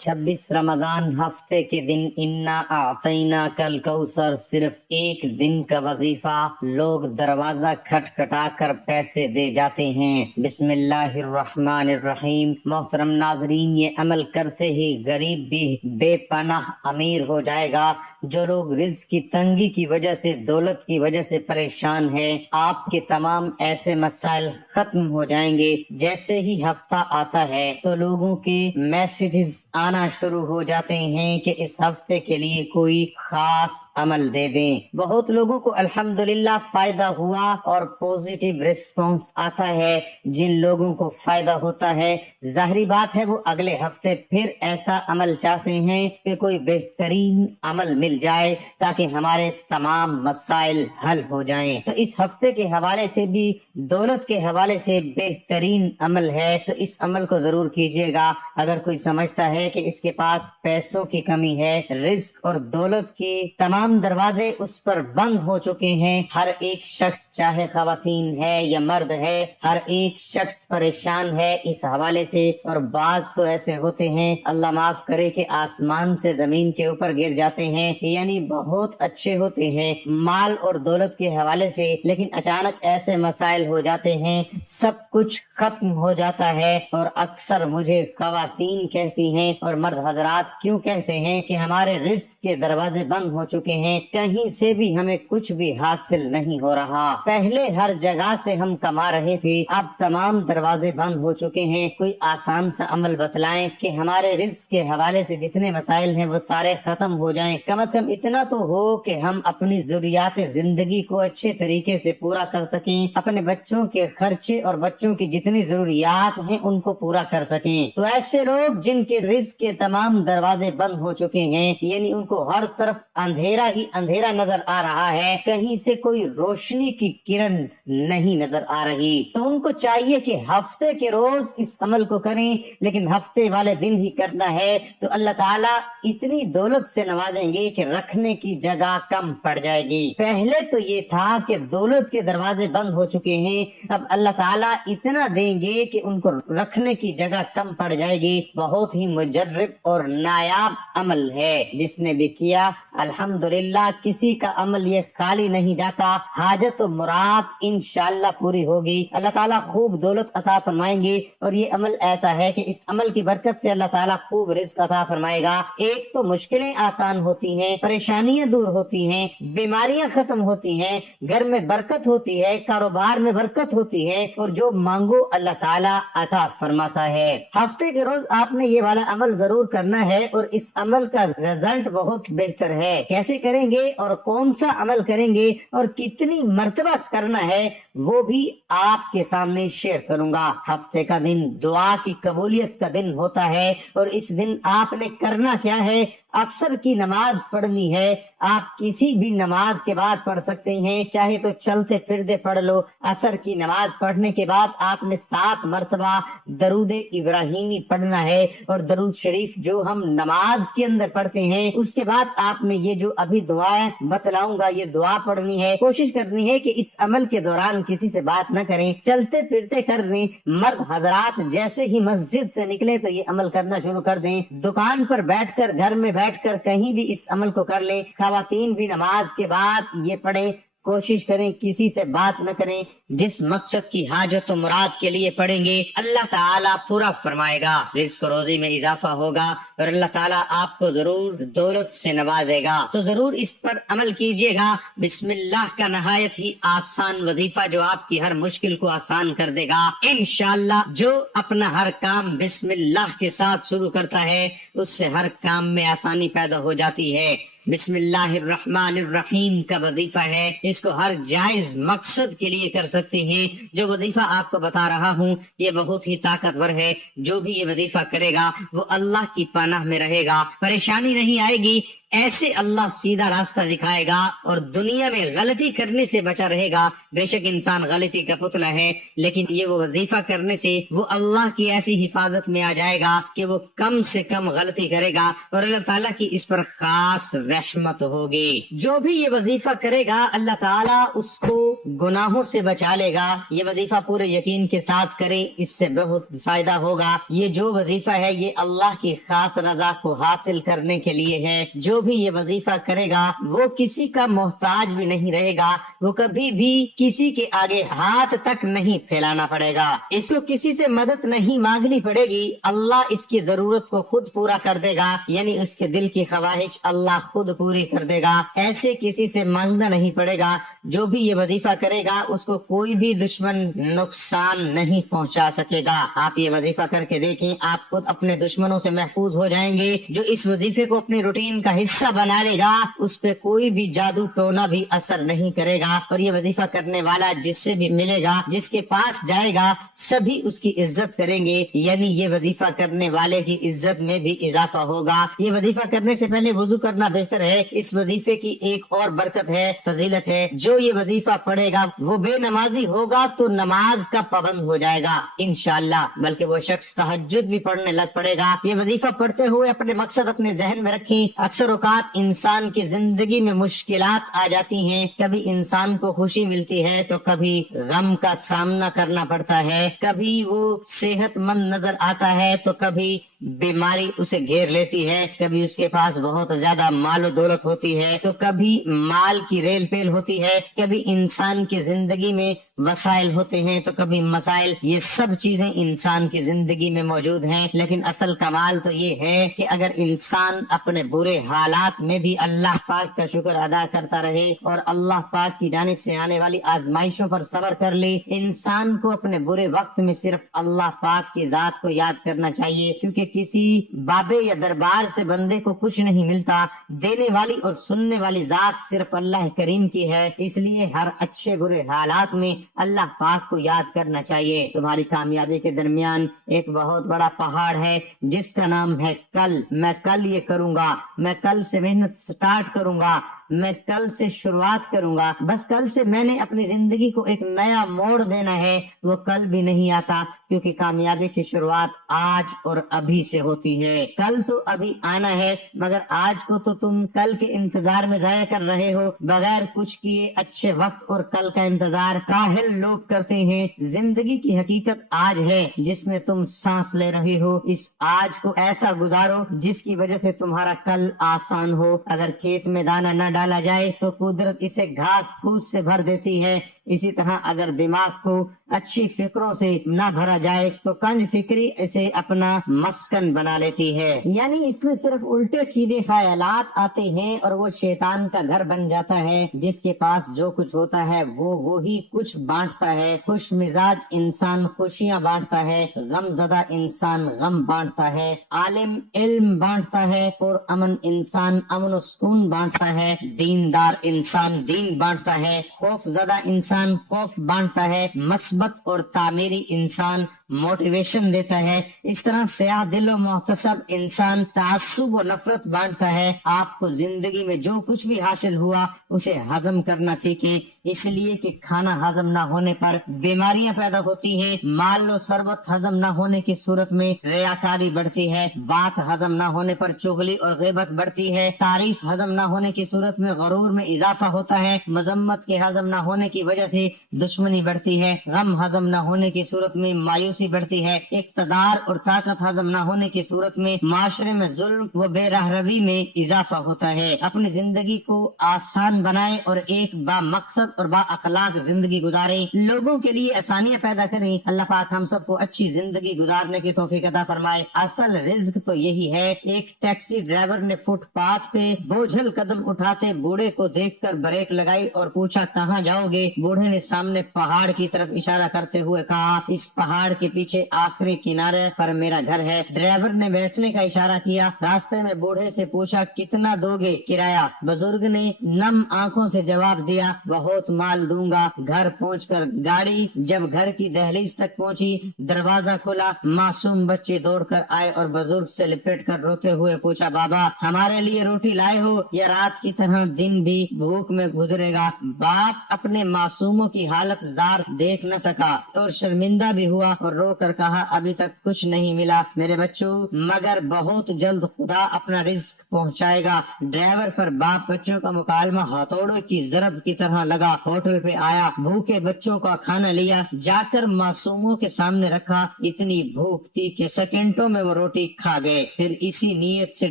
26 रमजान हफ्ते के दिन इन्ना आतैना कल कौसर सिर्फ एक दिन का वजीफा। लोग दरवाजा खटखटा कर पैसे दे जाते हैं। बिस्मिल्लाहिर्रहमानिर्रहीम। मोहतरम नाजरीन, ये अमल करते ही गरीब भी बेपनाह अमीर हो जाएगा। जो लोग रिज़्क की तंगी की वजह से, दौलत की वजह से परेशान है, आपके तमाम ऐसे मसाइल खत्म हो जाएंगे। जैसे ही हफ्ता आता है तो लोगों के मैसेजेस आना शुरू हो जाते हैं कि इस हफ्ते के लिए कोई खास अमल दे दें। बहुत लोगों को अल्हम्दुलिल्लाह फायदा हुआ और पॉजिटिव रिस्पॉन्स आता है। जिन लोगों को फायदा होता है, जाहिर बात है वो अगले हफ्ते फिर ऐसा अमल चाहते हैं कि कोई बेहतरीन अमल मिल जाए ताकि हमारे तमाम मसाइल हल हो जाएं। तो इस हफ्ते के हवाले से भी, दौलत के हवाले से बेहतरीन अमल है, तो इस अमल को जरूर कीजिएगा। अगर कोई समझता है कि इसके पास पैसों की कमी है, रिस्क और दौलत के तमाम दरवाजे उस पर बंद हो चुके हैं, हर एक शख्स चाहे खवातीन है या मर्द है, हर एक शख्स परेशान है इस हवाले से। और बाज तो ऐसे होते हैं, अल्लाह माफ करे, कि आसमान से जमीन के ऊपर गिर जाते हैं, यानी बहुत अच्छे होते हैं माल और दौलत के हवाले से, लेकिन अचानक ऐसे मसाइल हो जाते हैं, सब कुछ खत्म हो जाता है। और अक्सर मुझे खवातीन कहती हैं और मर्द हजरात क्यों कहते हैं कि हमारे रिस्क के दरवाजे बंद हो चुके हैं, कहीं से भी हमें कुछ भी हासिल नहीं हो रहा। पहले हर जगह से हम कमा रहे थे, अब तमाम दरवाजे बंद हो चुके हैं। कोई आसान सा अमल बतलाएं कि हमारे रिस्क के हवाले से जितने मसाइल हैं वो सारे खत्म हो जाएं। कम से कम इतना तो हो कि हम अपनी जरूरियात जिंदगी को अच्छे तरीके से पूरा कर सकें, अपने बच्चों के खर्चे और बच्चों की जितनी जरूरियात हैं उनको पूरा कर सकें। तो ऐसे लोग जिनके रिस्क के तमाम दरवाजे बंद हो चुके हैं, यानी उनको हर तरफ अंधेरा ही अंधेरा नजर आ रहा है, कहीं से कोई रोशनी की किरण नहीं नजर आ रही, तो उनको चाहिए कि हफ्ते के रोज इस अमल को करें, लेकिन हफ्ते वाले दिन ही करना है तो अल्लाह ताला इतनी दौलत से नवाजेंगे कि रखने की जगह कम पड़ जाएगी। पहले तो ये था कि दौलत के दरवाजे बंद हो चुके हैं, अब अल्लाह ताला इतना देंगे कि उनको रखने की जगह कम पड़ जाएगी। बहुत ही मुजर्रब और नायाब अमल है, जिसने भी किया अल्हम्दुलिल्लाह। किसी का अमल ये खाली नहीं जाता, हाजत और मुराद इंशाअल्लाह पूरी होगी। अल्लाह ताला खूब दौलत अता फरमाएंगे। और ये अमल ऐसा है कि इस अमल की बरकत से अल्लाह ताला खूब रिज़्क अता फरमाएगा। एक तो मुश्किलें आसान होती हैं, परेशानियां दूर होती हैं, बीमारियां खत्म होती हैं, घर में बरकत होती है, कारोबार में बरकत होती है, और जो मांगो अल्लाह ताला अता फरमाता है। हफ्ते के रोज आपने ये वाला अमल जरूर करना है और इस अमल का रिजल्ट बहुत बेहतर है। कैसे करेंगे और कौन सा अमल करेंगे और कितनी मर्तबा करना है वो भी आपके सामने शेयर करूंगा। हफ्ते का दिन दुआ की कबूलियत का दिन होता है और इस दिन आपने करना क्या है, असर की नमाज पढ़नी है। आप किसी भी नमाज के बाद पढ़ सकते हैं, चाहे तो चलते फिरते पढ़ लो। असर की नमाज पढ़ने के बाद आपने 7 मरतबा दरूद इब्राहिमी पढ़ना है, और दरूद शरीफ जो हम नमाज के अंदर पढ़ते हैं, उसके बाद आपने ये जो अभी दुआ बतलाऊंगा ये दुआ पढ़नी है। कोशिश करनी है कि इस अमल के दौरान किसी से बात न करें, चलते फिरते कर लें। मर्द हजरात जैसे ही मस्जिद से निकले तो ये अमल करना शुरू कर दें। दुकान पर बैठकर, घर में बैठकर कहीं भी इस अमल को कर लें। खवातीन भी नमाज के बाद ये पढ़ें। कोशिश करें किसी से बात न करें। जिस मकसद की हाजत और मुराद के लिए पढ़ेंगे अल्लाह ताला पूरा फरमाएगा, रिज़्क रोजी में इजाफा होगा और अल्लाह ताला आपको जरूर दौलत से नवाजेगा। तो जरूर इस पर अमल कीजिएगा। बिस्मिल्लाह का नहायत ही आसान वजीफा जो आपकी हर मुश्किल को आसान कर देगा इंशाअल्लाह। जो अपना हर काम बिस्मिल्लाह के साथ शुरू करता है उससे हर काम में आसानी पैदा हो जाती है। बिस्मिल्लाहिर्रहमानिर्रहीम का वजीफा है, इसको हर जायज मकसद के लिए कर सकते हैं। जो वजीफा आपको बता रहा हूँ ये बहुत ही ताकतवर है। जो भी ये वजीफा करेगा वो अल्लाह की पनाह में रहेगा, परेशानी नहीं आएगी, ایسے اللہ سیدھا راستہ دکھائے گا اور دنیا میں غلطی کرنے سے بچا رہے گا۔ بے شک انسان غلطی کا پتلا ہے، لیکن یہ وہ وظیفہ کرنے سے وہ اللہ کی ایسی حفاظت میں آ جائے گا کہ وہ کم سے کم غلطی کرے گا اور اللہ تعالیٰ کی اس پر خاص رحمت ہوگی۔ جو بھی یہ وظیفہ کرے گا اللہ تعالیٰ اس کو گناہوں سے بچا لے گا۔ یہ وظیفہ پورے یقین کے ساتھ کریں، اس سے بہت فائدہ ہوگا۔ یہ جو وظیفہ ہے یہ اللہ کی خاص رضا کو حاصل کرنے کے لیے ہے۔ جو بھی یہ وظیفہ کرے گا وہ کسی کا محتاج بھی نہیں رہے گا، وہ کبھی بھی کسی کے آگے ہاتھ تک نہیں پھیلانا پڑے گا، اس کو کسی سے مدد نہیں مانگنی پڑے گی، اللہ اس کی ضرورت کو خود پورا کر دے گا، یعنی اس کے دل کی خواہش اللہ خود پوری کر دے گا، ایسے کسی سے مانگنا نہیں پڑے گا۔ جو بھی یہ وظیفہ کرے گا اس کو کوئی بھی دشمن نقصان نہیں پہنچا سکے گا۔ آپ یہ وظیفہ کر کے دیکھیں، آپ خود اپنے دشمنوں سے محفوظ ہو جائیں گے۔ جو اس وظیفے کو اپنی روٹین کا حصہ بنا لے گا اس پہ کوئی بھی جادو ٹونا بھی اثر نہیں کرے گا، اور یہ وظیفہ کرنے والا جس سے بھی ملے گا، جس کے پاس جائے گا، سبھی اس کی عزت کریں گے، یعنی یہ وظیفہ کرنے والے کی عزت میں بھی اضافہ ہوگا۔ یہ وظیفہ کرنے سے پہلے وضو کرنا بہتر ہے۔ اس وظیفے کی ایک اور برکت ہے، فضیلت ہے، جو یہ وظیفہ پڑھے گا وہ بے نمازی ہوگا تو نماز کا پابند ہو جائے گا انشاءاللہ، بلکہ وہ شخص تہجد بھی پڑھنے لگ پڑے گا۔ یہ وظیفہ پڑھتے ہوئے اپنے مقصد اپنے ذہن میں رکھیں۔ اکثر اوقات انسان کی زندگی میں مشکلات آ جاتی ہیں، کبھی انسان کو خوشی ملتی ہے تو کبھی غم کا سامنا کرنا پڑتا ہے، کبھی وہ صحت مند نظر آتا ہے تو کبھی بیماری اسے گھیر لیتی ہے، کبھی اس کے پاس بہت زیادہ مال و دولت ہوتی ہے تو کبھی مال کی ریل پیل ہوتی ہے، کبھی انسان کی زندگی میں وسائل ہوتے ہیں تو کبھی مسائل۔ یہ سب چیزیں انسان کی زندگی میں موجود ہیں، لیکن اصل کمال تو یہ ہے کہ اگر انسان اپنے برے حالات میں بھی اللہ پاک کا شکر ادا کرتا رہے اور اللہ پاک کی جانب سے آنے والی آزمائشوں پر صبر کر لے۔ انسان کو اپنے برے وقت میں صرف اللہ پاک کی ذات کو یاد کرنا چاہیے، کیونکہ کسی بابے یا دربار سے بندے کو کچھ نہیں ملتا، دینے والی اور سننے والی ذات صرف اللہ کریم کی ہے، اس لیے ہر اچھے برے حالات میں اللہ پاک کو یاد کرنا چاہیے۔ تمہاری کامیابی کے درمیان ایک بہت بڑا پہاڑ ہے جس کا نام ہے کل۔ میں کل یہ کروں گا، میں کل سے محنت سٹارٹ کروں گا، میں کل سے شروعات کروں گا، بس کل سے میں نے اپنی زندگی کو ایک نیا موڑ دینا ہے۔ وہ کل بھی نہیں آتا، کیونکہ کامیابی کی شروعات آج اور ابھی سے ہوتی ہے۔ کل تو ابھی آنا ہے، مگر آج کو تو تم کل کے انتظار میں ضائع کر رہے ہو، بغیر کچھ کیے اچھے وقت اور کل کا انتظار کاہل لوگ کرتے ہیں۔ زندگی کی حقیقت آج ہے جس میں تم سانس لے رہے ہو، اس آج کو ایسا گزارو جس کی وجہ سے تمہارا کل آسان ہو۔ اگر کھیت میں دانہ نہ ڈالا جائے تو قدرت اسے گھاس پھوس سے بھر دیتی ہے، اسی طرح اگر دماغ کو اچھی فکروں سے نہ بھرا جائے تو کنج فکری اسے اپنا مسکن بنا لیتی ہے، یعنی اس میں صرف الٹے سیدھے خیالات آتے ہیں اور وہ شیطان کا گھر بن جاتا ہے۔ جس کے پاس جو کچھ ہوتا ہے وہ وہی کچھ بانٹتا ہے۔ خوش مزاج انسان خوشیاں بانٹتا ہے، غم زدہ انسان غم بانٹتا ہے، عالم علم بانٹتا ہے، اور امن انسان امن و سکون بانٹتا ہے، دیندار انسان دین بانٹتا ہے، خوف زدہ انسان خوف بانٹتا ہے، مثبت اور تعمیری انسان موٹیویشن دیتا ہے۔ اس طرح سیاہ دل و محتسب انسان تعصب و نفرت بانٹتا ہے۔ آپ کو زندگی میں جو کچھ بھی حاصل ہوا اسے ہضم کرنا سیکھیں، اس لیے کہ کھانا ہضم نہ ہونے پر بیماریاں پیدا ہوتی ہیں، مال و ثروت ہضم نہ ہونے کی صورت میں ریاکاری بڑھتی ہے، بات ہضم نہ ہونے پر چغلی اور غیبت بڑھتی ہے، تعریف ہضم نہ ہونے کی صورت میں غرور میں اضافہ ہوتا ہے، مذمت کے ہضم نہ ہونے کی وجہ سے دشمنی بڑھتی ہے، غم ہضم نہ ہونے کی صورت میں مایوسی بڑھتی ہے، اقتدار اور طاقت ہضم نہ ہونے کی صورت میں معاشرے میں ظلم و بے راہ روی میں اضافہ ہوتا ہے۔ اپنی زندگی کو آسان بنائیں اور ایک با مقصد اور با اخلاق زندگی گزاریں، لوگوں کے لیے آسانیاں پیدا کریں۔ اللہ پاک ہم سب کو اچھی زندگی گزارنے کی توفیق عطا فرمائے۔ اصل رزق تو یہی ہے۔ ایک ٹیکسی ڈرائیور نے فٹ پاتھ پہ بوجھل قدم اٹھاتے بوڑھے کو دیکھ کر بریک لگائی اور پوچھا کہاں جاؤ گے؟ بوڑھے نے سامنے پہاڑ کی طرف اشارہ کرتے ہوئے کہا اس پہاڑ کے पीछे आखिरी किनारे पर मेरा घर है। ड्राइवर ने बैठने का इशारा किया। रास्ते में बूढ़े से पूछा, कितना दोगे किराया? बुजुर्ग ने नम आंखों से जवाब दिया, बहुत माल दूंगा। घर पहुंचकर गाड़ी जब घर की दहलीज तक पहुंची, दरवाजा खुला। मासूम बच्चे दौड़कर आए और बुजुर्ग से लिपट कर रोते हुए पूछा, बाबा हमारे लिए रोटी लाए हो या रात की तरह दिन भी भूख में गुजरेगा? बाप अपने मासूमों की हालत जार देख न सका और शर्मिंदा भी हुआ और रो कर कहा, अभी तक कुछ नहीं मिला मेरे बच्चों, मगर बहुत जल्द खुदा अपना रिज्क पहुंचाएगा। ड्राइवर पर बाप बच्चों का मुकालमा हथौड़े की ज़रब की तरह लगा। होटल पे आया, भूखे बच्चों का खाना लिया, जाकर मासूमों के सामने रखा। इतनी भूख थी कि सेकंडों में वो रोटी खा गए। फिर इसी नीयत से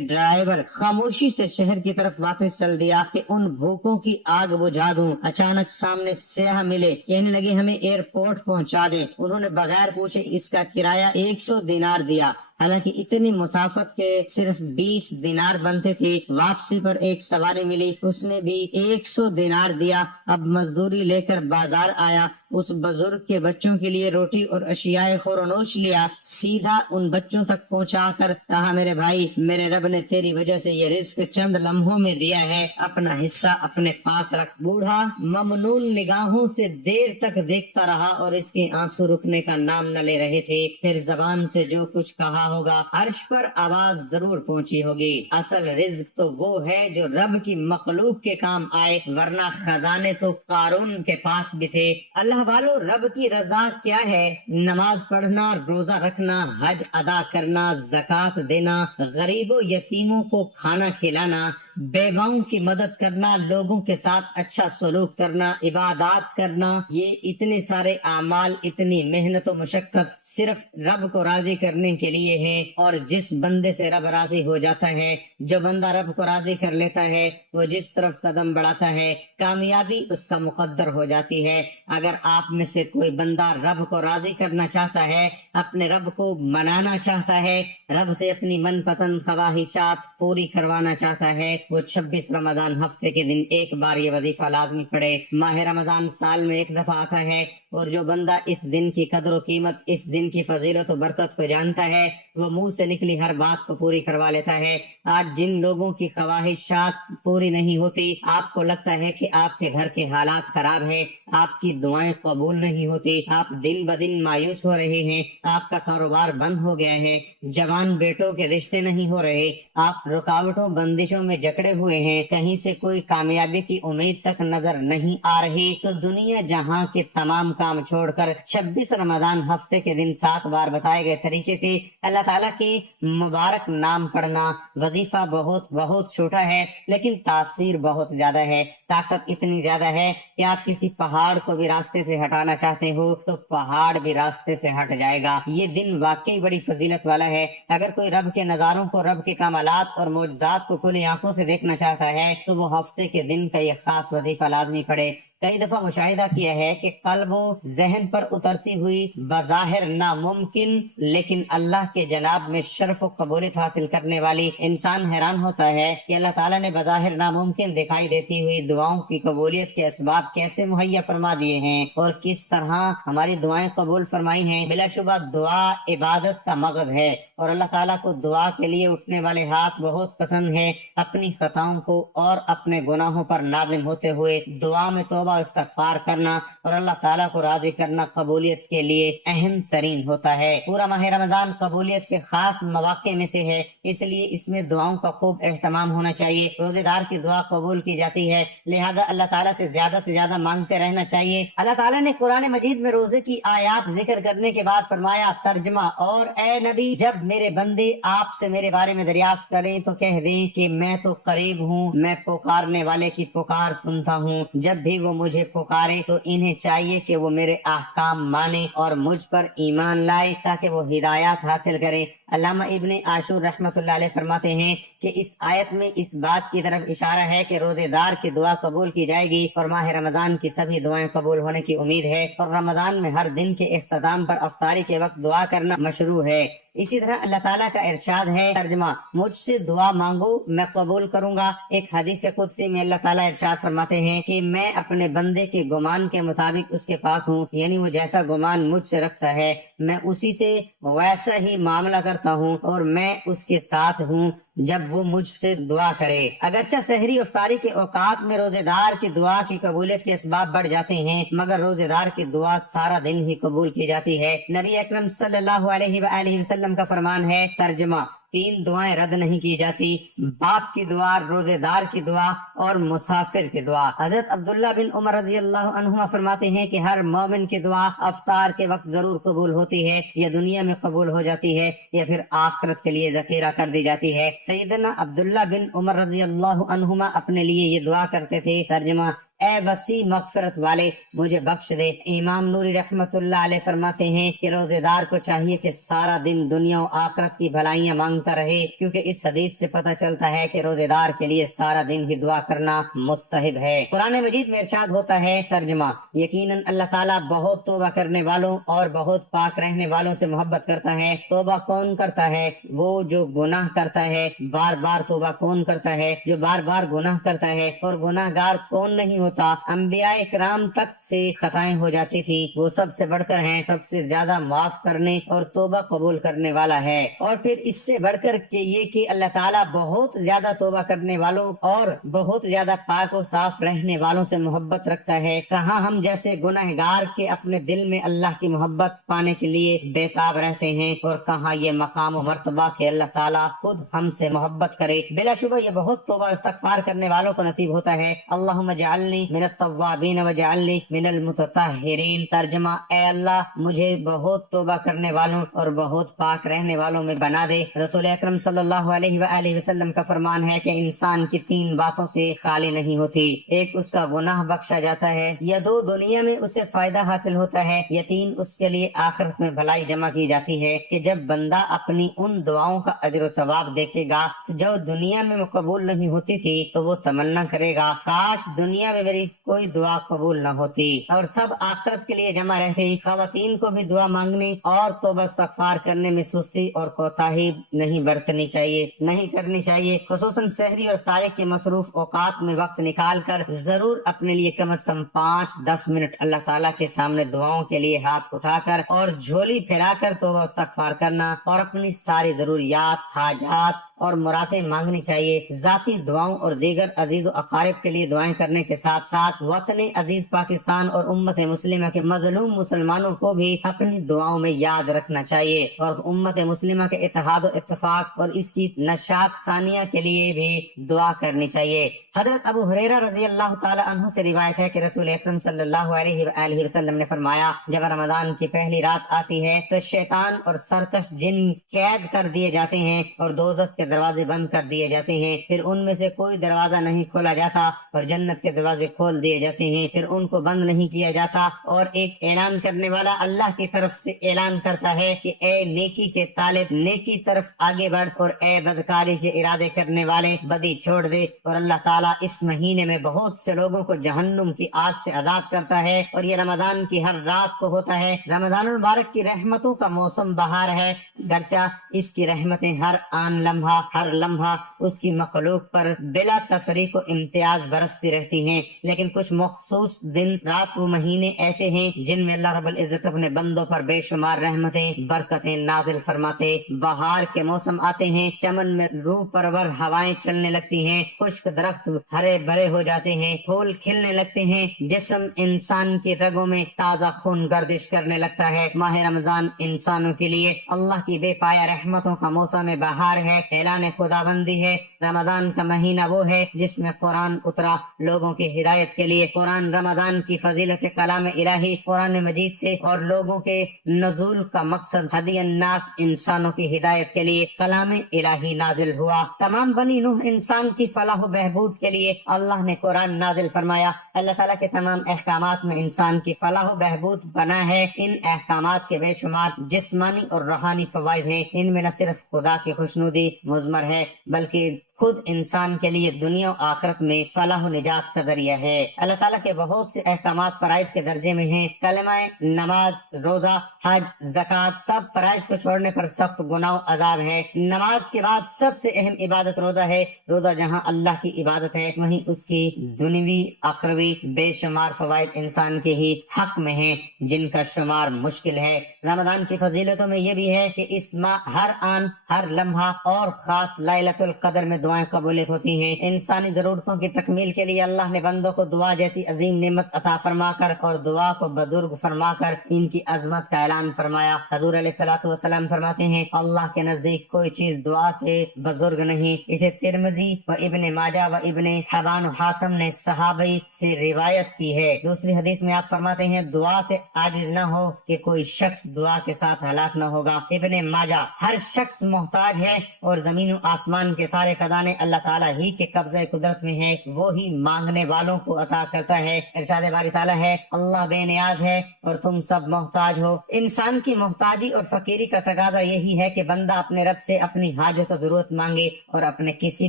ड्राइवर खामोशी से शहर की तरफ वापस चल दिया कि उन भूखों की आग बुझा दूं। अचानक सामने सियाह मिले, कहने लगे हमें एयरपोर्ट पहुंचा दे। उन्होंने बगैर पूछे इसका किराया 100 दिनार दिया। हालांकि इतनी मुसाफत के सिर्फ 20 दिनार बनते थे। वापसी पर एक सवारी मिली, उसने भी 100 दिनार दिया। अब मजदूरी लेकर बाजार आया, उस बुजुर्ग के बच्चों के लिए रोटी और अशियाए खोरनोश लिया। सीधा उन बच्चों तक पहुंचाकर कहा, मेरे भाई, मेरे रब ने तेरी वजह से ये रिस्क चंद लम्हों में दिया है, अपना हिस्सा अपने पास रख। बूढ़ा ममनून निगाहों से देर तक देखता रहा और इसके आंसू रुकने का नाम न ले रहे थे। फिर जबान से जो कुछ कहा होगा, अर्श पर आवाज जरूर पहुंची होगी। असल रिज्क तो वो है जो रब की मखलूक के काम आए, वरना खजाने तो कारून के पास भी थे। अल्लाह वालों, रब की रजा क्या है? नमाज पढ़ना, रोजा रखना, हज अदा करना, ज़कात देना, गरीबों यतीमों को खाना खिलाना, बेगाओं की मदद करना, लोगों के साथ अच्छा सलूक करना, इबादत करना, ये इतने सारे आमाल, इतनी मेहनत और मुशक्कत सिर्फ रब को राजी करने के लिए है। और जिस बंदे से रब राजी हो जाता है, जो बंदा रब को राजी कर लेता है, वो जिस तरफ कदम बढ़ाता है, कामयाबी उसका मुकद्दर हो जाती है। अगर आप में से कोई बंदा रब को राजी करना चाहता है, अपने रब को मनाना चाहता है, रब से अपनी मनपसंद ख्वाहिशात पूरी करवाना चाहता है, वो 26 रमजान हफ्ते के दिन एक बार ये वजीफा लाजमी पढ़े। माह रमजान साल में एक दफा आता है, और जो बंदा इस दिन की कदर और कीमत, इस दिन की फजीलत और बरकत को जानता है, वो मुंह से निकली हर बात को पूरी करवा लेता है। आज जिन लोगों की ख्वाहिशात पूरी नहीं होती, आपको लगता है कि आपके घर के हालात खराब हैं, आपकी दुआएं कबूल नहीं होती, आप दिन ब दिन मायूस हो रहे हैं, आपका कारोबार बंद हो गया है, जवान बेटों के रिश्ते नहीं हो रहे, आप रुकावटों बंदिशों में जकड़े हुए हैं, कहीं से कोई कामयाबी की उम्मीद तक नजर नहीं आ रही, तो दुनिया जहां के तमाम काम छोड़कर 26 रमजान हफ्ते के दिन 7 बार बताए गए तरीके से अल्लाह ताला के मुबारक नाम पढ़ना। वजीफा बहुत बहुत छोटा है, लेकिन तासीर बहुत ज्यादा है। ताकत इतनी ज्यादा है कि आप किसी पहाड़ को भी रास्ते से हटाना चाहते हो तो पहाड़ भी रास्ते से हट जाएगा। ये दिन वाकई बड़ी फजीलत वाला है। अगर कोई रब के नजारों को, रब के कमालात और मौजज़ात को खुली आंखों से देखना चाहता है, तो वो हफ्ते के दिन का ये खास वजीफा लाजमी पढ़े। कई दफा मुशाहिदा किया है कि कल्ब व जहन पर उतरती हुई बज़ाहिर नामुमकिन लेकिन अल्लाह के जनाब में शर्फ और कबूलियत हासिल करने वाली इंसान हैरान होता है कि अल्लाह ताला ने बज़ाहिर नामुमकिन दिखाई देती हुई दुआओं की कबूलियत के असबाब कैसे मुहैया फरमा दिए हैं और किस तरह हमारी दुआएं कबूल फरमाई हैं। बिलाशुबा दुआ इबादत का मगज है और अल्लाह ताला को दुआ के लिए उठने वाले हाथ बहुत पसंद है। अपनी खताओं को और अपने गुनाहों पर नादिम होते हुए दुआ में तौबा इस्तग़फ़ार करना और अल्लाह ताला को राजी करना कबूलियत के लिए अहम तरीन होता है। पूरा माह रमजान कबूलियत के खास मौके में से है, इसलिए इसमें दुआओं का खूब एहतमाम होना चाहिए। रोजेदार की दुआ कबूल की जाती है, लिहाजा अल्लाह ताला से ज्यादा मांगते रहना चाहिए। अल्लाह ताला ने कुरान मजीद में रोजे की आयात जिक्र करने के बाद फरमाया, तर्जमा, और ए नबी, जब मेरे बंदे आपसे मेरे बारे में दरियाफ्त करें तो कह दें कि मैं तो करीब हूँ, मैं पुकारने वाले की पुकार सुनता हूँ। जब भी वो मुझे पुकारे तो इन्हें चाहिए कि वो मेरे अहकाम माने और मुझ पर ईमान लाए ताकि वो हिदायत हासिल करें। अल्लामा इब्ने आशूर रहमतुल्लाह अलैह फरमाते हैं कि इस आयत में इस बात की तरफ इशारा है कि रोजेदार की दुआ कबूल की जाएगी और माह रमजान की सभी दुआएं कबूल होने की उम्मीद है। और रमजान में हर दिन के इख्तिताम पर अफ्तारी के वक्त दुआ करना मशरू है। इसी तरह अल्लाह ताला का इरशाद है, तर्जमा, मुझसे दुआ मांगो मैं कबूल करूंगा। एक हदीस कुदसी में अल्लाह ताला इरशाद फरमाते हैं कि मैं अपने बंदे के गुमान के मुताबिक उसके पास हूँ, यानी वो जैसा गुमान मुझसे रखता है मैं उसी से वैसा ही मामला करता हूँ और मैं उसके साथ हूँ जब वो मुझसे दुआ करे। अगरचा सहरी इफ्तारी के औकात में रोजेदार की दुआ की कबूलियत के असबाब बढ़ जाते हैं, मगर रोजेदार की दुआ सारा दिन ही कबूल की जाती है। नबी अकरम सल्लल्लाहु अलैहि वसल्लम का फरमान है, तर्जमा, 3 दुआएं रद्द नहीं की जाती, बाप की दुआ, रोजेदार की दुआ और मुसाफिर की दुआ। हजरत अब्दुल्ला बिन उमर रजी अल्लाह अन्हुमा फरमाते हैं कि हर मोमिन की दुआ अफ्तार के वक्त जरूर कबूल होती है, या दुनिया में कबूल हो जाती है या फिर आखिरत के लिए जखीरा कर दी जाती है। सैयदना अब्दुल्ला बिन उमर रजी अल्लाह अन्हुमा अपने लिए ये दुआ करते थे, तर्जमा, ए वसी मगफिरत वाले मुझे बख्श दे। इमाम नूरी रहमतुल्लाह अलैह फरमाते हैं कि रोजेदार को चाहिए कि सारा दिन दुनिया और आखिरत की भलाइयां मांगता रहे, क्योंकि इस हदीस से पता चलता है कि रोजेदार के लिए सारा दिन ही दुआ करना मुस्तहिब है। कुरान मजीद में इरशाद होता है, तर्जमा, यकीनन अल्लाह ताला बहुत तौबा करने वालों और बहुत पाक रहने वालों से मोहब्बत करता है। तौबा कौन करता है? वो जो गुनाह करता है। बार बार तौबा कौन करता है? जो बार बार गुनाह करता है। और गुनाहगार कौन नहीं होता? अंबिया इकराम तक से खताएं हो जाती थी, वो सबसे बढ़कर हैं, सबसे ज्यादा माफ करने और तौबा कबूल करने वाला है। और फिर इससे बढ़कर के ये कि अल्लाह ताला बहुत ज्यादा तौबा करने वालों और बहुत ज्यादा पाक और साफ रहने वालों से मोहब्बत रखता है। कहाँ हम जैसे गुनहगार के अपने दिल में अल्लाह की मोहब्बत पाने के लिए बेताब रहते हैं, और कहाँ ये मकाम और मर्तबा के अल्लाह ताला खुद हमसे मोहब्बत करे। बिलाशुबा ये बहुत तौबा इस्तगफार करने वालों को नसीब होता है। अल्लाहुम्मा जअलनी मिनत तव्वाबीन व जअलनी मिनल मुततहिरीन, तर्जमा, ए अल्लाह मुझे बहुत तौबा करने वालों और बहुत पाक रहने वालों में बना दे। रसूल अकरम सल्लल्लाहु अलैहि वसल्लम का फरमान है कि इंसान की 3 बातों से खाली नहीं होती, एक उसका गुनाह बख्शा जाता है, या 2 दुनिया में उसे फायदा हासिल होता है, या 3 उसके लिए आखिरत में भलाई जमा की जाती है। कि जब बंदा अपनी उन दुआओं का अजर सवाब देखेगा जो दुनिया में कबूल नहीं होती थी, तो वो तमन्ना करेगा, काश दुनिया में मेरी कोई दुआ कबूल न होती और सब आखिरत के लिए जमा रहती। खवातीन को भी दुआ मांगने और तौबा इस्तगफार करने में सुस्ती और कोताही नहीं बरतनी चाहिए, नहीं करनी चाहिए। खुसूसन सहरी और इफ्तारी के मसरूफ औकात में वक्त निकाल कर जरूर अपने लिए कम से कम 5-10 मिनट अल्लाह ताला के सामने दुआओं के लिए हाथ उठाकर और झोली फैलाकर तौबा इस्तगफार करना और अपनी सारी जरूरियात, हाजात और मुरादें मांगनी चाहिए। जाती दुआओं और दीगर अजीज और अकारिब के लिए दुआएं करने के साथ साथ वतन अजीज पाकिस्तान और उम्मत मुस्लिमा के मजलूम मुसलमानों को भी अपनी दुआओं में याद रखना चाहिए, और उम्मत मुस्लिमा के इत्तेहाद और इत्तेफाक और इसकी नशात सानिया के लिए भी दुआ करनी चाहिए। हजरत अबू हुरैरा रजी अल्लाह ताला अन्हु से रिवायत है कि रसूल अकरम सल्लल्लाहु अलैहि वसल्लम ने फरमाया, जब रमजान की पहली रात आती है तो शैतान और सरकश जिन कैद कर दिए जाते हैं और दोज़ख के दरवाजे बंद कर दिए जाते हैं। फिर उनमें से कोई दरवाजा नहीं खोला जाता और जन्नत के दरवाजे खोल दिए जाते हैं, फिर उनको बंद नहीं किया जाता। और एक ऐलान करने वाला अल्लाह की तरफ से ऐलान करता है कि ए नेकी के तालिब, नेकी तरफ आगे बढ़, और ए बदकारी के इरादे करने वाले, बदी छोड़ दे। और अल्लाह ताला इस महीने में बहुत से लोगों को जहन्नुम की आग से आजाद करता है, और ये रमजान की हर रात को होता है। रमजान मुबारक की रहमतों का मौसम बहार है, गर्चा इसकी रहमतें हर आन लम्हा, हर लम्हा उसकी मखलूक पर बिला तफरीक को इम्तियाज बरसती रहती हैं। लेकिन कुछ मखसूस दिन, रात व महीने ऐसे हैं जिनमें अल्लाह रब्बुल इज्जत अपने बंदों पर बेशुमार रहमतें, बरकतें नाजिल फरमाते। बहार के मौसम आते हैं, चमन में रूह परवर हवाएं चलने लगती हैं, खुश्क दरख्त हरे भरे हो जाते हैं, फूल खिलने लगते हैं, जिस्म इंसान की रगों में ताजा खून गर्दिश करने लगता है। माह रमजान इंसानों के लिए अल्लाह की बेपाया रहमतों का मौसम बहार है, ऐलान खुदाबंदी है। रमजान का महीना वो है जिसमें कुरान उतरा लोगों की हिदायत के लिए। कुरान रमजान की फजीलत कलाम इलाही कुरान मजीद से और लोगों के नजूल का मकसद हदियन नास इंसानों की हिदायत के लिए कलाम इलाही नाजिल हुआ। तमाम बनी नूह इंसान की फलाह बहबूद के लिए अल्लाह ने कुरान नाजिल फरमाया। अल्लाह ताला के तमाम अहकामात में इंसान की फलाह बहबूद बना है। इन अहकामात के बेशुमार जिस्मानी और रूहानी फवाइद हैं। इनमें न सिर्फ खुदा की खुशनुदी मुज़मर है, बल्कि خود انسان کے لیے دنیا و آخرت میں فلاح و نجات کا ذریعہ ہے۔ اللہ تعالیٰ کے بہت سے احکامات فرائض کے درجے میں ہیں۔ کلمہ، نماز، روزہ، حج، زکوٰۃ، سب فرائض کو چھوڑنے پر سخت گناہ و عذاب ہے۔ نماز کے بعد سب سے اہم عبادت روزہ ہے۔ روزہ جہاں اللہ کی عبادت ہے، وہیں اس کی دنیوی اخروی بے شمار فوائد انسان کے ہی حق میں ہیں، جن کا شمار مشکل ہے۔ رمضان کی فضیلتوں میں یہ بھی ہے کہ اس ماہ ہر آن، ہر لمحہ اور خاص لیلۃ القدر میں دعائیں قبولیت ہوتی ہیں۔ انسانی ضرورتوں کی تکمیل کے لیے اللہ نے بندوں کو دعا جیسی عظیم نعمت عطا فرما کر اور دعا کو بزرگ فرما کر ان کی عظمت کا اعلان فرمایا۔ حضور علیہ الصلوۃ والسلام فرماتے ہیں، اللہ کے نزدیک کوئی چیز دعا سے بزرگ نہیں۔ اسے ترمذی و ابن ماجہ و ابن حبان و حاکم نے صحابی سے روایت کی ہے۔ دوسری حدیث میں آپ فرماتے ہیں، دعا سے عاجز نہ ہو کہ کوئی شخص دعا کے ساتھ ہلاک نہ ہوگا۔ ابن ماجہ، ہر شخص محتاج ہے اور زمین و آسمان کے سارے خزانے اللہ تعالیٰ ہی کے قبضہ قدرت میں ہے، وہی مانگنے والوں کو عطا کرتا ہے۔ ارشاد باری تعالیٰ ہے، اللہ بے نیاز ہے اور تم سب محتاج ہو۔ انسان کی محتاجی اور فقیری کا تقاضا یہی ہے کہ بندہ اپنے رب سے اپنی حاجت و ضرورت مانگے اور اپنے کسی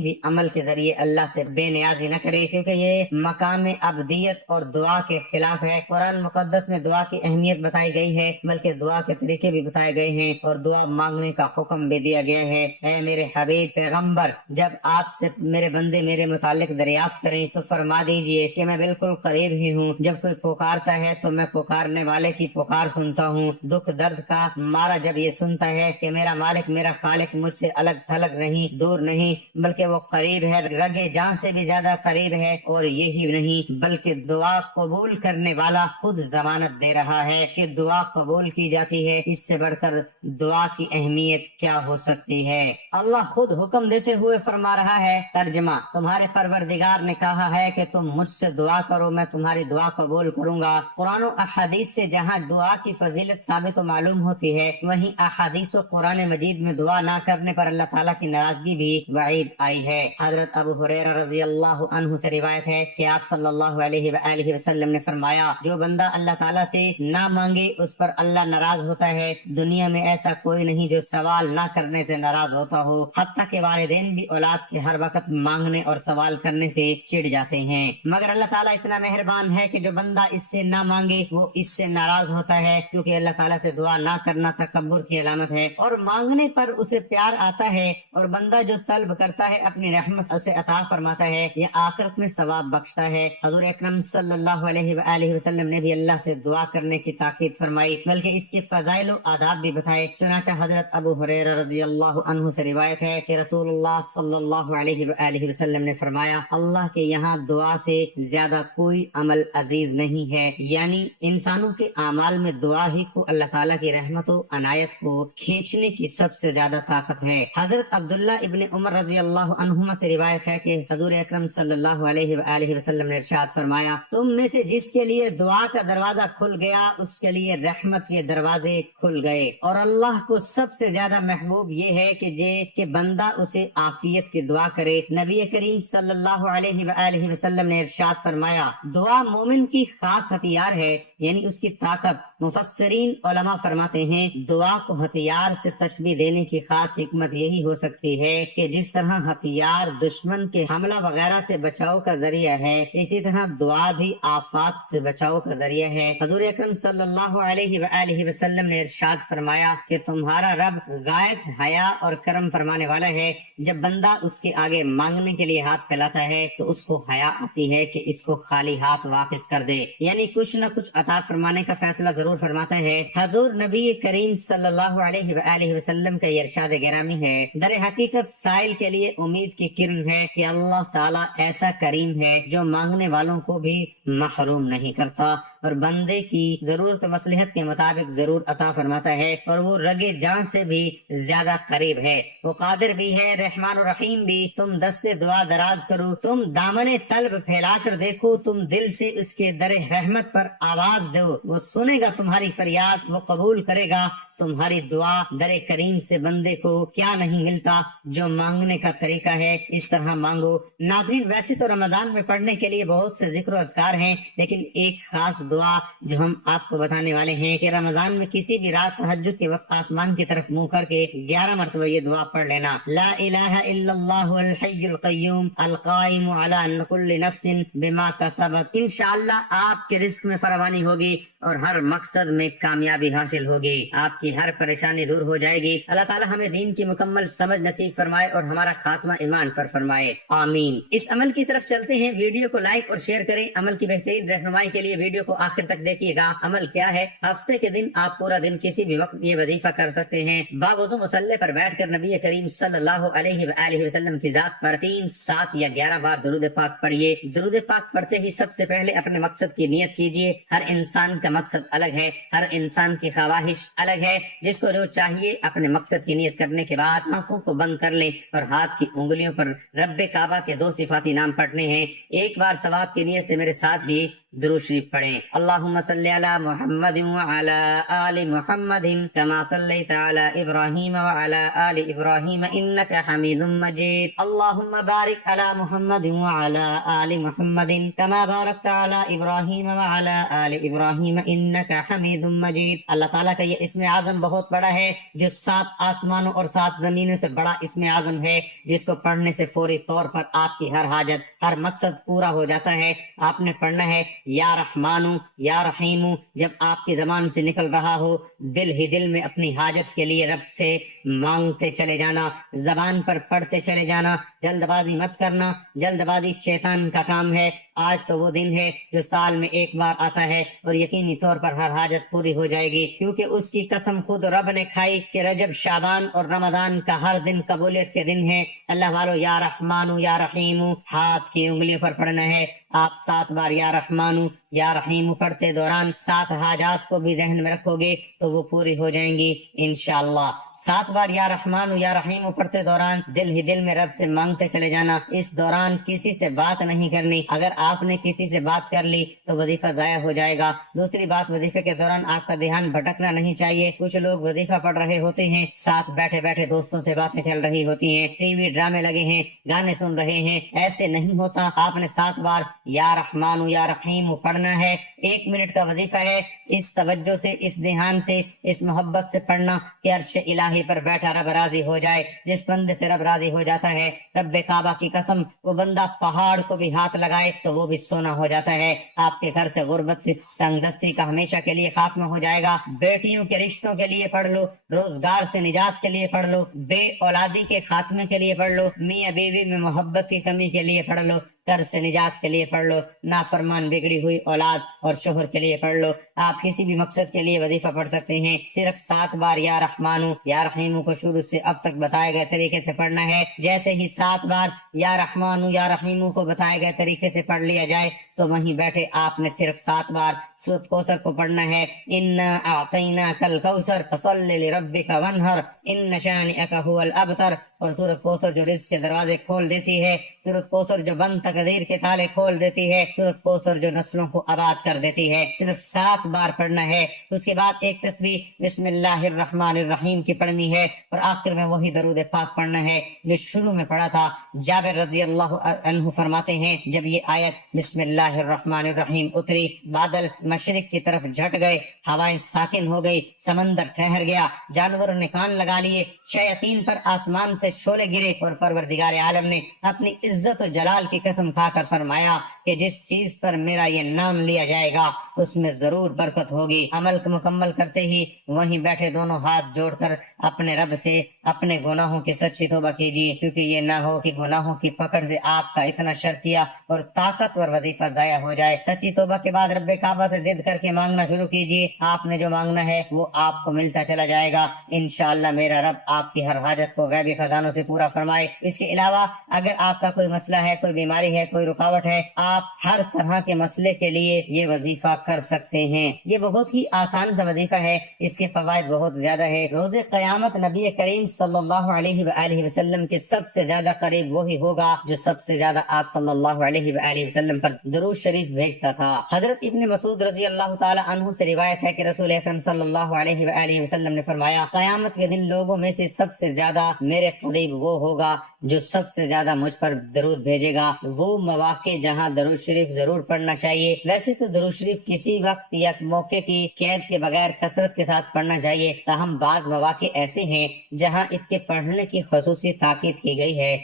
بھی عمل کے ذریعے اللہ سے بے نیازی نہ کرے، کیونکہ یہ مقام ابدیت اور دعا کے خلاف ہے۔ قرآن مقدس میں دعا کی اہمیت بتائی گئی ہے، بلکہ دعا کے طریقے بھی بتائے گئے ہیں اور دعا مانگنے کا حکم بھی دیا گیا ہے۔ اے میرے حبیب پیغمبر، جب آپ سے میرے بندے میرے متعلق دریافت کریں تو فرما دیجئے کہ میں بالکل قریب ہی ہوں۔ جب کوئی پکارتا ہے تو میں پکارنے والے کی پکار سنتا ہوں۔ دکھ درد کا مارا جب یہ سنتا ہے کہ میرا مالک میرا خالق مجھ سے الگ تھلگ نہیں، دور نہیں، بلکہ وہ قریب ہے، رگے جان سے بھی زیادہ قریب ہے، اور یہی نہیں بلکہ دعا قبول کرنے والا خود ضمانت دے رہا ہے کہ دعا قبول کی جاتی ہے۔ اس سے بڑھ کر دعا کی اہمیت کیا ہو سکتی ہے؟ اللہ خود حکم دیتے ہوئے فرما رہا ہے، ترجمہ، تمہارے پروردگار نے کہا ہے کہ تم مجھ سے دعا کرو، میں تمہاری دعا قبول کروں گا۔ قرآن و احادیث سے جہاں دعا کی فضیلت ثابت و معلوم ہوتی ہے، وہیں احادیث و قرآن مجید میں دعا نہ کرنے پر اللہ تعالیٰ کی ناراضگی بھی وعید آئی ہے۔ حضرت ابو ہریرہ رضی اللہ عنہ سے روایت ہے کہ آپ صلی اللہ علیہ وآلہ وسلم نے فرمایا، جو بندہ اللہ تعالیٰ سے نہ مانگے اس پر اللہ ناراض ہوتا ہے۔ دنیا میں ایسا کوئی نہیں جو سوال نہ کرنے سے ناراض ہوتا ہو، حتیٰ کہ والدین بھی اولاد کے ہر وقت مانگنے اور سوال کرنے سے چڑ جاتے ہیں، مگر اللہ تعالیٰ اتنا مہربان ہے کہ جو بندہ اس سے نہ مانگے وہ اس سے ناراض ہوتا ہے، کیونکہ اللہ تعالیٰ سے دعا نہ کرنا تکبر کی علامت ہے، اور مانگنے پر اسے پیار آتا ہے، اور بندہ جو طلب کرتا ہے اپنی رحمت اسے عطا فرماتا ہے، یہ آخرت میں ثواب بخشتا ہے۔ حضور اکرم صلی اللہ علیہ وآلہ وسلم نے بھی اللہ سے دعا کرنے کی تاکید فرمائی، بلکہ اس کے فضائل و آداب بھی بتائے۔ چنانچہ حضرت ابو ہریرہ رضی اللہ عنہ سے روایت ہے کہ رسول اللہ صلی اللہ علیہ وآلہ وسلم نے فرمایا، اللہ کے یہاں دعا سے زیادہ کوئی عمل عزیز نہیں ہے، یعنی انسانوں کے اعمال میں دعا ہی کو اللہ تعالیٰ کی رحمت و عنایت کو کھینچنے کی سب سے زیادہ طاقت ہے۔ حضرت عبداللہ ابن عمر رضی اللہ عنہما سے روایت ہے کہ حضور اکرم صلی اللہ علیہ وآلہ وسلم نے ارشاد فرمایا، تم میں سے جس کے لیے دعا کا دروازہ کھل گیا اس کے لیے رحمت کے دروازے کھل گئے، اور اللہ کو سب سے زیادہ محبوب یہ ہے کہ بندہ اسے عافیت کی دعا کرے۔ نبی کریم صلی اللہ علیہ وآلہ وسلم نے ارشاد فرمایا، دعا مومن کی خاص ہتھیار ہے، یعنی اس کی طاقت۔ مفسرین علماء فرماتے ہیں، دعا کو ہتھیار سے تشبیہ دینے کی خاص حکمت یہی ہو سکتی ہے کہ جس طرح ہتھیار دشمن کے حملہ وغیرہ سے بچاؤ کا ذریعہ ہے، اسی طرح دعا بھی آفات سے بچاؤ کا ذریعہ ہے۔ حضور اکرم صلی اللہ علیہ وآلہ وسلم نے ارشاد فرمایا کہ تمہارا رب غایت حیا اور کرم فرمانے والا ہے، جب بندہ اس کے آگے مانگنے کے لیے ہاتھ پھیلاتا ہے تو اس کو حیا آتی ہے کہ اس کو خالی ہاتھ واپس کر دے، یعنی کچھ نہ کچھ عطا فرمانے کا فیصلہ ضرور فرماتا ہے۔ حضور نبی کریم صلی اللہ علیہ وآلہ وسلم کا یہ ارشاد گرامی ہے، در حقیقت سائل کے لیے امید کی کرن ہے کہ اللہ تعالیٰ ایسا کریم ہے جو مانگنے والوں کو بھی محروم نہیں کرتا اور بندے کی ضرورت و مصلحت کے مطابق ضرور عطا فرماتا ہے، اور وہ رگے جان سے بھی زیادہ قریب ہے، وہ قادر بھی ہے، رحمان و رحیم بھی۔ تم دستے دعا دراز کرو، تم دامن طلب پھیلا کر دیکھو، تم دل سے اس کے در رحمت پر آواز دو، وہ سنے گا تمہاری فریاد، وہ قبول کرے گا तुम्हारी दुआ दर करीम से बंदे को क्या नहीं मिलता। जो मांगने का तरीका है इस तरह मांगो। नाज़रीन, वैसे तो रमजान में पढ़ने के लिए बहुत से जिक्र अज़कार हैं, लेकिन एक खास दुआ जो हम आपको बताने वाले हैं कि रमजान में किसी भी रात तहज्जुद के वक्त आसमान की तरफ मुंह करके 11 मरतबा ये दुआ पढ़ लेना। ला इलाहा इल्लल्लाहुल हय्युल क़य्यूम अल क़ाइमु अला कुल्ली नफ्सिन बिमा कसबत। इंशाअल्लाह आपके रिस्क में फरावानी होगी और हर मकसद में कामयाबी हासिल होगी। आपकी हर परेशानी दूर हो जाएगी। अल्लाह ताला हमें दीन की मुकम्मल समझ नसीब फरमाए और हमारा खात्मा ईमान पर फरमाए, आमीन। इस अमल की तरफ चलते हैं। वीडियो को लाइक और शेयर करें। अमल की बेहतरीन रहनुमाई के लिए वीडियो को आखिर तक देखिएगा। अमल क्या है? हफ्ते के दिन आप पूरा दिन किसी भी वक्त ये वजीफा कर सकते हैं। बावजूद मुसल्ले पर बैठकर नबी करीम सल्लल्लाहु अलैहि वसल्लम की जात पर 3, 7 या 11 बार दुरूद पाक पढ़िए। दुरूद पाक पढ़ते ही सबसे पहले अपने मकसद की नियत कीजिए। हर इंसान का मकसद अलग है, हर इंसान की ख्वाहिश अलग है। जिसको जो चाहिए अपने मकसद की नियत करने के बाद आंखों को बंद कर लें और हाथ की उंगलियों पर रब्बे काबा के 2 सिफाती नाम पढ़ने हैं। एक बार सवाब की नियत से मेरे साथ भी दुरूद शरीफ पढ़ें। अल्लाहुम्मा सल्ली अला मुहम्मदिन व अला आलि मुहम्मदिन कमा सल्लैता अला इब्राहीम व अला आलि इब्राहीम इन्नका हमीदुम मजीद। अल्लाहुम्मा बारिक अला मुहम्मदिन व अला आलि मुहम्मदिन कमा बारकता अला इब्राहीम व अला आलि इब्राहीम इन्नका हमीदुम मजीद। अल्लाह ताला का ये इस्म आज़म बहुत बड़ा है, जो 7 आसमानों और 7 जमीनों से बड़ा इस्म आज़म है, जिसको पढ़ने से फौरी तौर पर आपकी हर हाजत, हर मकसद पूरा हो जाता है। आपने पढ़ना है या रहमानु या रहीमु। जब आपकी जबान से निकल रहा हो, दिल ही दिल में अपनी हाजत के लिए रब से मांगते चले जाना, जबान पर पढ़ते चले जाना। जल्दबाजी मत करना, जल्दबाजी शैतान का काम है। आज तो वो दिन है जो साल में एक बार आता है और यकीनी तौर पर हर हाजत पूरी हो जाएगी, क्योंकि उसकी कसम खुद रब ने खाई कि रजब, शाबान और रमजान का हर दिन कबूलियत के दिन है। अल्लाह वालों, या रहमानु या रहीमु हाथ की उंगलियों पर पढ़ना है। आप 7 बार या रहमानु या रहीमु पढ़ते दौरान 7 हाजात को भी जहन में रखोगे तो वो पूरी हो जाएंगी इंशाअल्लाह। 7 बार या रहमानु या रहीमु पढ़ते दौरान दिल ही दिल में रब से मांगते चले जाना। इस दौरान किसी से बात नहीं करनी। अगर आपने किसी से बात कर ली तो वजीफा जाया हो जाएगा। दूसरी बात, वजीफे के दौरान आपका ध्यान भटकना नहीं चाहिए। कुछ लोग वजीफा पढ़ रहे होते हैं, साथ बैठे बैठे दोस्तों से बातें चल रही होती हैं, टीवी ड्रामे लगे हैं, गाने सुन रहे हैं। ऐसे नहीं होता। आपने 7 बार या रहमानु या रहीमु पढ़ना है। 1 मिनट का वजीफा है। इस तवज्जो से, इस ध्यान से, इस मोहब्बत से पढ़ना कि अर्श इलाही पर बैठा रब राजी हो जाए। जिस बंदे से रब राजी हो जाता है, रब्बे काबा की कसम, वो बंदा पहाड़ को भी हाथ लगाए तो वो भी सोना हो जाता है। आपके घर से गुर्बत, तंगदस्ती का हमेशा के लिए खात्मा हो जाएगा। बेटियों के रिश्तों के लिए पढ़ लो, रोजगार से निजात के लिए पढ़ लो, बे औलादी के खात्मे के लिए पढ़ लो, मियाँ बीवी में मोहब्बत की कमी के लिए पढ़ लो, कर्ज से निजात के लिए पढ़ लो, नाफरमान बिगड़ी हुई औलाद और शोहर के लिए पढ़ लो। आप किसी भी मकसद के लिए वजीफा पढ़ सकते हैं। सिर्फ 7 बार या रहमानु या रहीमु को शुरू से अब तक बताए गए तरीके से पढ़ना है। जैसे ही 7 बार या रहमानु या रहीमु को बताए गए तरीके से पढ़ लिया जाए तो वहीं बैठे आपने सिर्फ 7 बार सूरत कौसर को पढ़ना है। इन्ना आतैना कल कौसर फसल्लि लिरब्बिका वनहर इन्न शानिअका हुवल अबतर। और सूरत कौसर जो रिज़्क के दरवाजे खोल देती है, सूरत कौसर जो बंद तकदीर के ताले खोल देती है, सूरत कौसर जो नस्लों को आबाद कर देती है। सिर्फ 7 बार पढ़ना है। उसके बाद एक तस्बीह बिस्मिल्लाहिर्रहमानिर्रहीम की पढ़नी है और आखिर में वही दरूद पाक पढ़ना है जो शुरू में पढ़ा था। जाबिर रजी अल्लाह अन्हु फरमाते हैं, जब ये आयत बिस्मिल्लाहिर्रहमानिर्रहीम उतरी, बादल मशरिक की तरफ झट गए, हवाएं साकिन हो गई, समंदर ठहर गया, जानवरों ने कान लगा लिए, शयातीन पर आसमान से शोले गिरे और परवरदिगार आलम ने अपनी इज्जत और जलाल की कसम खाकर फरमाया कि जिस चीज पर मेरा ये नाम लिया जाएगा उसमें जरूर बरकत होगी। अमल को मुकम्मल करते ही वहीं बैठे दोनों हाथ जोड़कर अपने रब से अपने गुनाहों की सच्ची तौबा कीजिए, क्योंकि ये ना हो कि गुनाहों की पकड़ से आपका इतना शर्तिया और ताकतवर वजीफा जाया हो जाए। सच्ची तौबा के बाद रब्बे काबा से जिद करके मांगना शुरू कीजिए। आपने जो मांगना है वो आपको मिलता चला जाएगा इंशाअल्लाह। मेरा रब आपकी हर हाजत को गैबी खजानों से पूरा फरमाए। इसके अलावा अगर आपका कोई मसला है, कोई बीमारी है, कोई रुकावट है, आप हर तरह के मसले के लिए ये वजीफा کر سکتے ہیں۔ یہ بہت ہی آسان سا وظیفہ ہے، اس کے فوائد بہت زیادہ ہے۔ روز قیامت نبی کریم صلی اللہ علیہ وآلہ وسلم کے سب سے زیادہ قریب وہی ہوگا جو سب سے زیادہ آپ صلی اللہ علیہ وآلہ وسلم پر درود شریف بھیجتا تھا۔ حضرت ابن مسعود رضی اللہ تعالی عنہ سے روایت ہے کہ رسول اکرم صلی اللہ علیہ وآلہ وسلم نے فرمایا، قیامت کے دن لوگوں میں سے سب سے زیادہ میرے قریب وہ ہوگا جو سب سے زیادہ مجھ پر درود بھیجے گا۔ وہ مواقع جہاں درود شریف ضرور پڑھنا چاہیے۔ ویسے تو درود شریف کسی وقت یا موقع کی قید کے بغیر کثرت کے ساتھ پڑھنا چاہیے، تاہم بعض مواقع ایسے ہیں جہاں اس کے پڑھنے کی خصوصی تاکید کی گئی ہے۔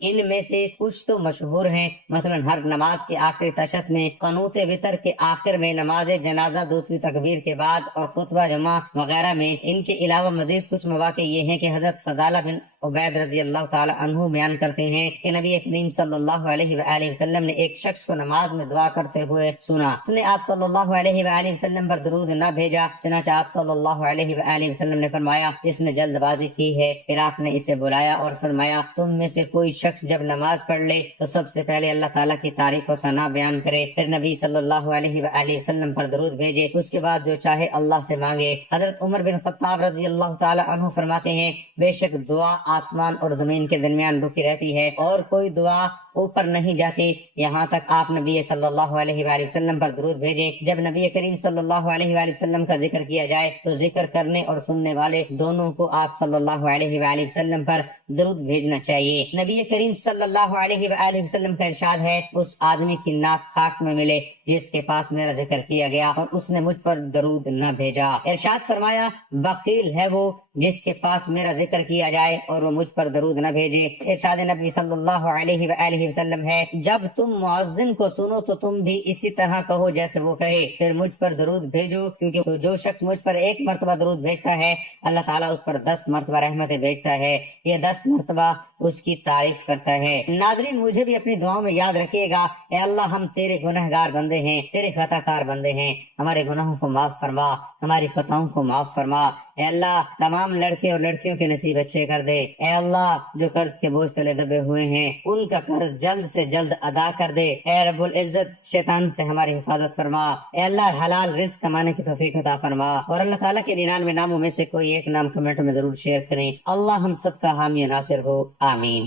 ان میں سے کچھ تو مشہور ہیں، مثلا ہر نماز کے آخری تشہد میں، قنوت وتر کے آخر میں، نماز جنازہ دوسری تکبیر کے بعد اور خطبہ جمعہ وغیرہ میں۔ ان کے علاوہ مزید کچھ مواقع یہ ہیں کہ حضرت فضالہ بن عبید رضی اللہ تعالی عنہ بیان کرتے ہیں کہ نبی کریم صلی اللہ علیہ وآلہ وسلم نے ایک شخص کو نماز میں دعا کرتے ہوئے سنا۔ اس نے آپ صلی اللہ علیہ وآلہ وسلم پر درود نہ بھیجا، چنانچہ آپ صلی اللہ علیہ وآلہ وسلم نے فرمایا، اس نے جلد بازی کی ہے۔ پھر آپ نے اسے بلایا اور فرمایا، تم میں سے کوئی شخص جب نماز پڑھ لے تو سب سے پہلے اللہ تعالیٰ کی تعریف و ثنا بیان کرے، پھر نبی صلی اللہ علیہ وآلہ وسلم پر درود بھیجے، اس کے بعد جو چاہے اللہ سے مانگے۔ حضرت عمر بن خطاب رضی اللہ تعالی عنہ فرماتے ہیں، بے شک دعا آسمان اور زمین کے درمیان رکی رہتی ہے اور کوئی دعا اوپر نہیں جاتی یہاں تک آپ نبی صلی اللہ علیہ وآلہ وسلم پر درود بھیجیں۔ جب نبی کریم صلی اللہ علیہ وآلہ وسلم کا ذکر کیا جائے تو ذکر کرنے اور سننے والے دونوں کو آپ صلی اللہ علیہ وآلہ وسلم پر درود بھیجنا چاہیے۔ نبی کریم صلی اللہ علیہ وآلہ وسلم کا ارشاد ہے، اس آدمی کی ناک خاک میں ملے جس کے پاس میرا ذکر کیا گیا اور اس نے مجھ پر درود نہ بھیجا۔ ارشاد فرمایا، بخیل ہے وہ جس کے پاس میرا ذکر کیا جائے اور وہ مجھ پر درود نہ بھیجے۔ ارشاد نبی صلی اللہ علیہ وآلہ وسلم ہے، جب تم مؤذن کو سنو تو تم بھی اسی طرح کہو جیسے وہ کہے، پھر مجھ پر درود بھیجو، کیونکہ جو شخص مجھ پر ایک مرتبہ درود بھیجتا ہے اللہ تعالیٰ اس پر 10 مرتبہ رحمتیں بھیجتا ہے، یہ 10 مرتبہ اس کی تعریف کرتا ہے۔ ناظرین، مجھے بھی اپنی دعاؤں میں یاد رکھیے گا۔ اے اللہ، ہم تیرے گنہگار بندے ہیں، تیرے خطا کار بندے ہیں، ہمارے گناہوں کو معاف فرما، ہماری خطاؤں کو معاف فرما۔ اے اللہ، تمام لڑکے اور لڑکیوں کے نصیب اچھے کر دے۔ اے اللہ، جو قرض کے بوجھ تلے دبے ہوئے ہیں ان کا قرض جلد سے جلد ادا کر دے۔ اے رب العزت، شیطان سے ہماری حفاظت فرما۔ اے اللہ، حلال رزق کمانے کی توفیق عطا فرما، اور اللہ تعالیٰ کے 99 ناموں میں سے کوئی ایک نام کمنٹ میں ضرور شیئر کریں۔ اللہ ہم سب کا حامی و ناصر ہو، آمین۔